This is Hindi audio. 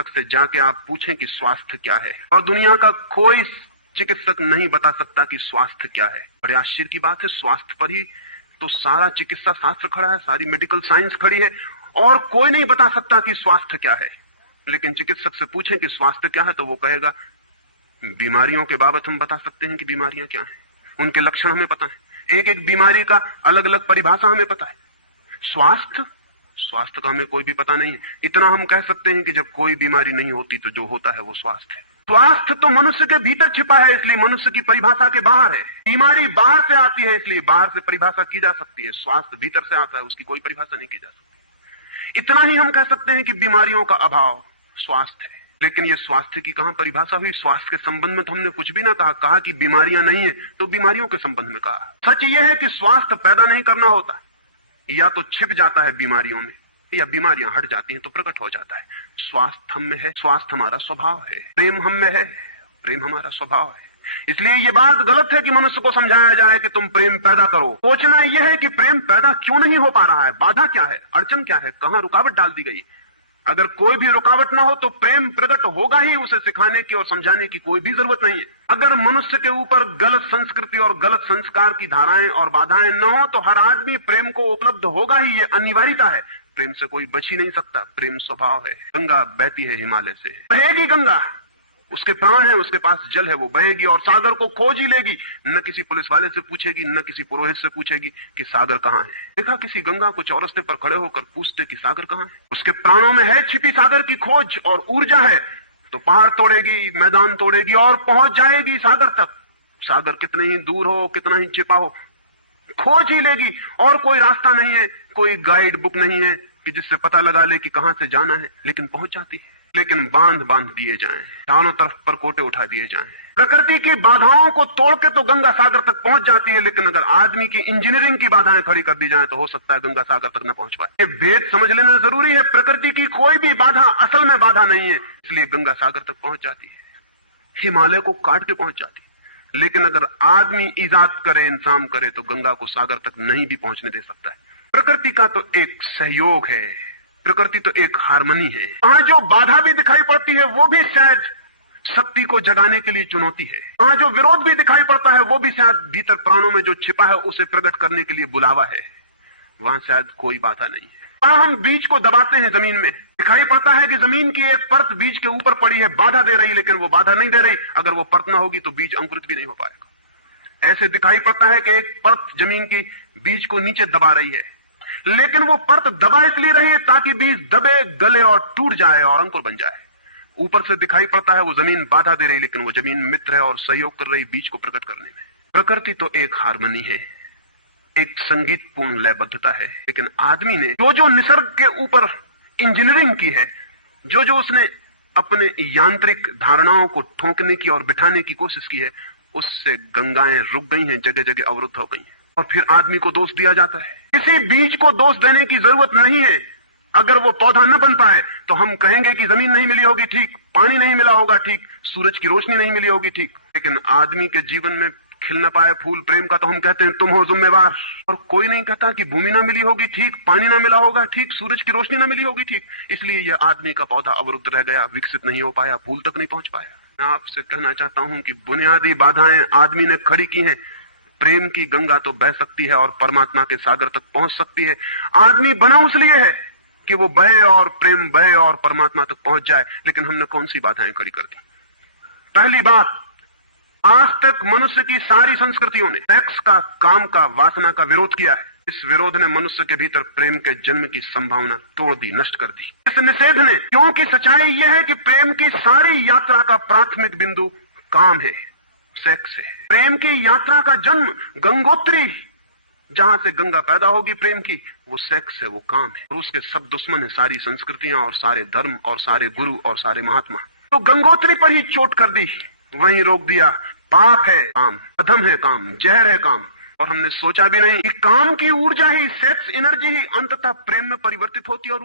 चिकित्सक से जाके आप पूछें कि स्वास्थ्य क्या है, और दुनिया का कोई चिकित्सक नहीं बता सकता कि स्वास्थ्य क्या है। बड़े आश्चर्य की बात है, स्वास्थ्य पर ही तो सारा चिकित्सा शास्त्र खड़ा है, सारी मेडिकल साइंस खड़ी है, और कोई नहीं बता सकता कि स्वास्थ्य क्या है। लेकिन चिकित्सक से पूछें कि स्वास्थ्य क्या है तो वो कहेगा बीमारियों के बाबत हम बता सकते हैं कि बीमारियां क्या हैं, उनके लक्षण हमें पता है, एक एक बीमारी का अलग अलग परिभाषा हमें पता है। स्वास्थ्य का हमें कोई भी पता नहीं है। इतना हम कह सकते हैं कि जब कोई बीमारी नहीं होती तो जो होता है वो स्वास्थ्य है। स्वास्थ्य तो मनुष्य के भीतर छिपा है, इसलिए मनुष्य की परिभाषा के बाहर है। बीमारी बाहर से आती है, इसलिए बाहर से परिभाषा की जा सकती है। स्वास्थ्य भीतर से आता है, उसकी कोई परिभाषा नहीं की जा सकती। इतना ही हम कह सकते हैं कि बीमारियों का अभाव स्वास्थ्य है। लेकिन ये स्वास्थ्य की कहां परिभाषा हुई? स्वास्थ्य के संबंध में तो हमने कुछ भी ना कहा कि बीमारियां नहीं है तो बीमारियों के संबंध में कहा। सच ये है कि स्वास्थ्य पैदा नहीं करना होता, या तो छिप जाता है बीमारियों में, या बीमारियां हट जाती हैं तो प्रकट हो जाता है। स्वास्थ्य हम में है, स्वास्थ्य हमारा स्वभाव है। प्रेम हम में है, प्रेम हमारा स्वभाव है। इसलिए ये बात गलत है कि मनुष्य को समझाया जाए कि तुम प्रेम पैदा करो। सोचना यह है कि प्रेम पैदा क्यों नहीं हो पा रहा है, बाधा क्या है, अड़चन क्या है, कहां रुकावट डाल दी गई। अगर कोई भी रुकावट ना हो तो प्रेम प्रकट होगा ही। उसे सिखाने की और समझाने की कोई भी जरूरत नहीं है। अगर मनुष्य के ऊपर गलत संस्कृति और गलत संस्कार की धाराएं और बाधाएं न हो तो हर आदमी प्रेम को उपलब्ध होगा ही, ये अनिवार्यता है। प्रेम से कोई बच ही नहीं सकता, प्रेम स्वभाव है। गंगा बहती है हिमालय से, बहेगी गंगा, उसके प्राण है, उसके पास जल है, वो बहेगी और सागर को खोज ही लेगी। न किसी पुलिस वाले से पूछेगी, न किसी पुरोहित से पूछेगी कि सागर कहाँ है। देखा किसी गंगा को चौरस्ते पर खड़े होकर पूछते कि सागर कहाँ है? उसके प्राणों में है छिपी सागर की खोज और ऊर्जा है, तो पहाड़ तोड़ेगी, मैदान तोड़ेगी और पहुंच जाएगी सागर तक। सागर कितने ही दूर हो, कितना ही छिपा हो, खोज ही लेगी। और कोई रास्ता नहीं है, कोई गाइड बुक नहीं है कि जिससे पता लगा ले कि कहां से जाना है, लेकिन पहुंच जाती है। लेकिन बांध दिए जाएं, चारों तरफ परकोटे उठा दिए जाएं, प्रकृति की बाधाओं को तोड़ के तो गंगा सागर तक पहुंच जाती है। लेकिन अगर आदमी की इंजीनियरिंग की बाधाएं खड़ी कर दी जाएं तो हो सकता है गंगा सागर तक न पहुंच पाए। ये भेद समझ लेना जरूरी है। प्रकृति की कोई भी बाधा असल में बाधा नहीं है, इसलिए गंगा सागर तक पहुंच जाती है, हिमालय को काट के पहुंच जाती है। लेकिन अगर आदमी इजाद करे, इंतजाम करे तो गंगा को सागर तक नहीं भी पहुंचने दे सकता है। प्रकृति का तो एक सहयोग है, प्रकृति तो एक हार्मनी है। वहां जो बाधा भी दिखाई पड़ती है वो भी शायद शक्ति को जगाने के लिए चुनौती है। वहां जो विरोध भी दिखाई पड़ता है वो भी शायद भीतर प्राणों में जो छिपा है उसे प्रकट करने के लिए बुलावा है। वहां शायद कोई बाधा नहीं है। वहां हम बीज को दबाते हैं जमीन में, दिखाई पड़ता है कि जमीन की एक परत बीज के ऊपर पड़ी है, बाधा दे रही, लेकिन वो बाधा नहीं दे रही। अगर वो परत ना होगी तो बीज अंकुरित भी नहीं हो पाएगा। ऐसे दिखाई पड़ता है कि एक परत जमीन की बीज को नीचे दबा रही है, लेकिन वो परत दबा इसलिए रही है ताकि बीज दबे, गले और टूट जाए और अंकुर बन जाए। ऊपर से दिखाई पड़ता है वो जमीन बाधा दे रही, लेकिन वो जमीन मित्र है और सहयोग कर रही बीज को प्रकट करने में। प्रकृति तो एक हार्मनी है, एक संगीतपूर्ण लयबद्धता है। लेकिन आदमी ने जो निसर्ग के ऊपर इंजीनियरिंग की है, जो उसने अपने यांत्रिक धारणाओं को ठोकने की और बिठाने की कोशिश की है, उससे गंगाएं रुक गई हैं, जगह जगह अवरुद्ध हो गई हैं। और फिर आदमी को दोष दिया जाता है। किसी बीज को दोष देने की जरूरत नहीं है। अगर वो पौधा न बन पाए तो हम कहेंगे कि जमीन नहीं मिली होगी, ठीक, पानी नहीं मिला होगा, ठीक, सूरज की रोशनी नहीं मिली होगी, ठीक। लेकिन आदमी के जीवन में खिल न पाए फूल प्रेम का तो हम कहते हैं तुम हो जिम्मेवार। और कोई नहीं कहता कि भूमि ना मिली होगी, ठीक, पानी ना मिला होगा, ठीक, सूरज की रोशनी ना मिली होगी, ठीक, इसलिए यह आदमी का पौधा अवरुद्ध रह गया, विकसित नहीं हो पाया, फूल तक नहीं पहुंच पाया। मैं आपसे कहना चाहता हूं कि बुनियादी बाधाएं आदमी ने खड़ी की हैं। प्रेम की गंगा तो बह सकती है और परमात्मा के सागर तक पहुंच सकती है। आदमी बना उसलिए है कि वो बहे और प्रेम बहे और परमात्मा तक पहुंच जाए। लेकिन हमने कौन सी बाधाएं खड़ी कर दी? पहली बात, आज तक मनुष्य की सारी संस्कृतियों ने सेक्स का, काम का, वासना का विरोध किया है। इस विरोध ने मनुष्य के भीतर प्रेम के जन्म की संभावना तोड़ दी, नष्ट कर दी। इस निषेध ने, क्योंकि सच्चाई यह है कि प्रेम की सारी यात्रा का प्राथमिक बिंदु काम है, सेक्स है। प्रेम की यात्रा का जन्म गंगोत्री, जहां से गंगा पैदा होगी प्रेम की, वो सेक्स है, वो काम है। और उसके सब दुश्मन है, सारी संस्कृतियां और सारे धर्म और सारे गुरु और सारे महात्मा। तो गंगोत्री पर ही चोट कर दी, वहीं रोक दिया। पाप है काम, अधम है काम, जहर है काम। और हमने सोचा भी नहीं कि काम की ऊर्जा ही, सेक्स एनर्जी ही अंततः प्रेम में परिवर्तित होती है और